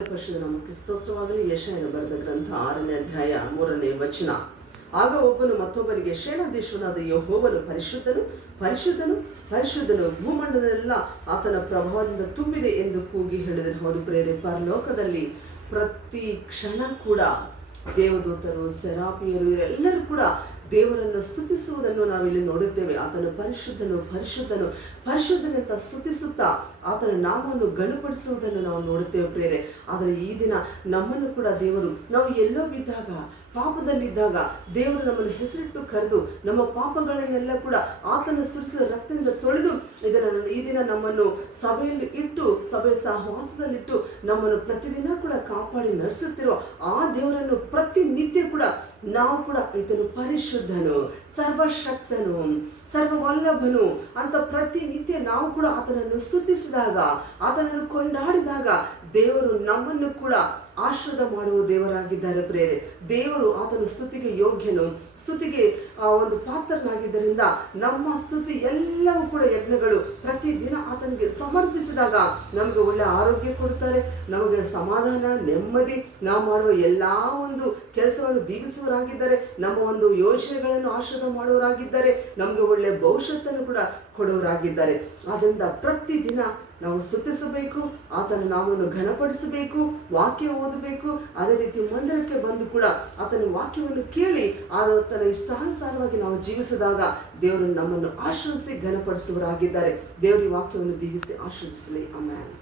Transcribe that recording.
ಪರಿಶುದ್ಧ ನಾಮಕ್ಕೆ ಸ್ತೋತ್ರವಾಗಲಿ. ಯೆಶಾಯನ ಬರೆದ ಗ್ರಂಥ 6ನೇ ಅಧ್ಯಾಯ 3ನೇ ವಚನ. ಆಗ ಒಬ್ಬನು ಮತ್ತೊಬ್ಬನಿಗೆ, ಸೇನಾಧೀಶ್ವರನಾದ ಯೆಹೋವನು ಪರಿಶುದ್ಧನು, ಪರಿಶುದ್ಧನು, ಪರಿಶುದ್ಧನು, ಭೂಮಂಡಲದೆಲ್ಲ ಆತನ ಪ್ರಭಾವದಿಂದ ತುಂಬಿದೆ ಎಂದು ಕೂಗಿ ಹೇಳಿದರು. ಹೌದು ಪ್ರಿಯರೇ, ಪರಲೋಕದಲ್ಲಿ ಪ್ರತಿ ಕ್ಷಣ ಕೂಡ ದೇವದೂತರು, ಸೆರಾಫಿಯರು ಇವರೆಲ್ಲರೂ ಕೂಡ ದೇವರನ್ನು ಸ್ತುತಿಸುವುದನ್ನು ನಾವಿಲ್ಲಿ ನೋಡುತ್ತೇವೆ. ಆತನು ಪರಿಶುದ್ಧನು, ಪರಿಶುದ್ಧನು, ಪರಿಶುದ್ಧನೆಂತ ಸ್ತುತಿಸುತ್ತಾ ಆತನ ನಾಮವನ್ನು ಗಣಪಡಿಸುವುದನ್ನು ನಾವು ನೋಡುತ್ತೇವೆ ಪ್ರಿಯರೇ. ಆದರೆ ಈ ದಿನ ನಮ್ಮನ್ನು ಕೂಡ ದೇವರು, ನಾವು ಎಲ್ಲೋ ಬಿದ್ದಾಗ, ಪಾಪದಲ್ಲಿದ್ದಾಗ ದೇವರು ನಮ್ಮನ್ನು ಹೆಸರಿಟ್ಟು ಕರೆದು ನಮ್ಮ ಪಾಪಗಳನ್ನೆಲ್ಲ ಕೂಡ ಆತನ ಸುರಿಸಿದ ರಕ್ತದಿಂದ ತೊಳೆದು ಈ ದಿನ ನಮ್ಮನ್ನು ಸಭೆಯಲ್ಲಿ ಇಟ್ಟು, ಸಭೆ ಸಹವಾಸದಲ್ಲಿಟ್ಟು ನಮ್ಮನ್ನು ಪ್ರತಿದಿನ ಕೂಡ ಕಾಪಾಡಿ ನಡೆಸುತ್ತಿರುವ ಆ ದೇವರನ್ನು ಪ್ರತಿನಿತ್ಯ ಕೂಡ ನಾವು ಕೂಡ ಈತನು ಪರಿಶುದ್ಧನು, ಸರ್ವಶಕ್ತನು, ಸರ್ವವಲ್ಲಭನು ಅಂತ ಪ್ರತಿನಿತ್ಯ ನಾವು ಕೂಡ ಆತನನ್ನು ಸ್ತುತಿಸಿದಾಗ, ಆತನನ್ನು ಕೊಂಡಾಡಿದಾಗ ದೇವರು ನಮ್ಮನ್ನು ಕೂಡ ಆಶೀರ್ವಾದ ಮಾಡುವ ದೇವರಾಗಿದ್ದಾರೆ ಪ್ರಿಯರೇ. ದೇವರು ಆತನ ಸ್ತುತಿಗೆ ಯೋಗ್ಯನು, ಸ್ತುತಿಗೆ ಒಂದು ಪಾತ್ರನಾಗಿದ್ದರಿಂದ ನಮ್ಮ ಸ್ತುತಿ ಎಲ್ಲವೂ ಕೂಡ ಯಜ್ಞಗಳು ಪ್ರತಿದಿನ ಆತನಿಗೆ ಸಮರ್ಪಿಸಿದಾಗ ನಮಗೆ ಒಳ್ಳೆ ಆರೋಗ್ಯ ಕೊಡ್ತಾರೆ, ನಮಗೆ ಸಮಾಧಾನ, ನೆಮ್ಮದಿ, ನಾವು ಮಾಡುವ ಎಲ್ಲ ಒಂದು ಕೆಲಸಗಳನ್ನು ದೀವಿಸುವರಾಗಿದ್ದಾರೆ, ನಮ್ಮ ಒಂದು ಯೋಜನೆಗಳನ್ನು ಆಶೀರ್ವಾದ ಮಾಡುವರಾಗಿದ್ದಾರೆ, ನಮಗೆ ಒಳ್ಳೆ ಭವಿಷ್ಯತ್ತನ್ನು ಕೂಡ ಕೊಡುವರಾಗಿದ್ದಾರೆ. ಆದ್ದರಿಂದ ಪ್ರತಿದಿನ ನಾವು ಸ್ತುತಿಸಬೇಕು, ಆತನ ನಾಮವನ್ನು ಘನಪಡಿಸಬೇಕು, ವಾಕ್ಯ ಓದಬೇಕು. ಅದೇ ರೀತಿ ಮಂದಿರಕ್ಕೆ ಬಂದು ಕೂಡ ಆತನ ವಾಕ್ಯವನ್ನು ಕೇಳಿ ಆತನ ಇಷ್ಟಾನುಸಾರವಾಗಿ ನಾವು ಜೀವಿಸಿದಾಗ ದೇವರು ನಮ್ಮನ್ನು ಆಶೀರ್ವದಿಸಿ ಘನಪಡಿಸುವರಾಗಿದ್ದಾರೆ. ದೇವರ ವಾಕ್ಯವನ್ನು ದೀವಿಸಿ ಆಶೀರ್ವದಿಸಲಿ. ಆಮೆನ್.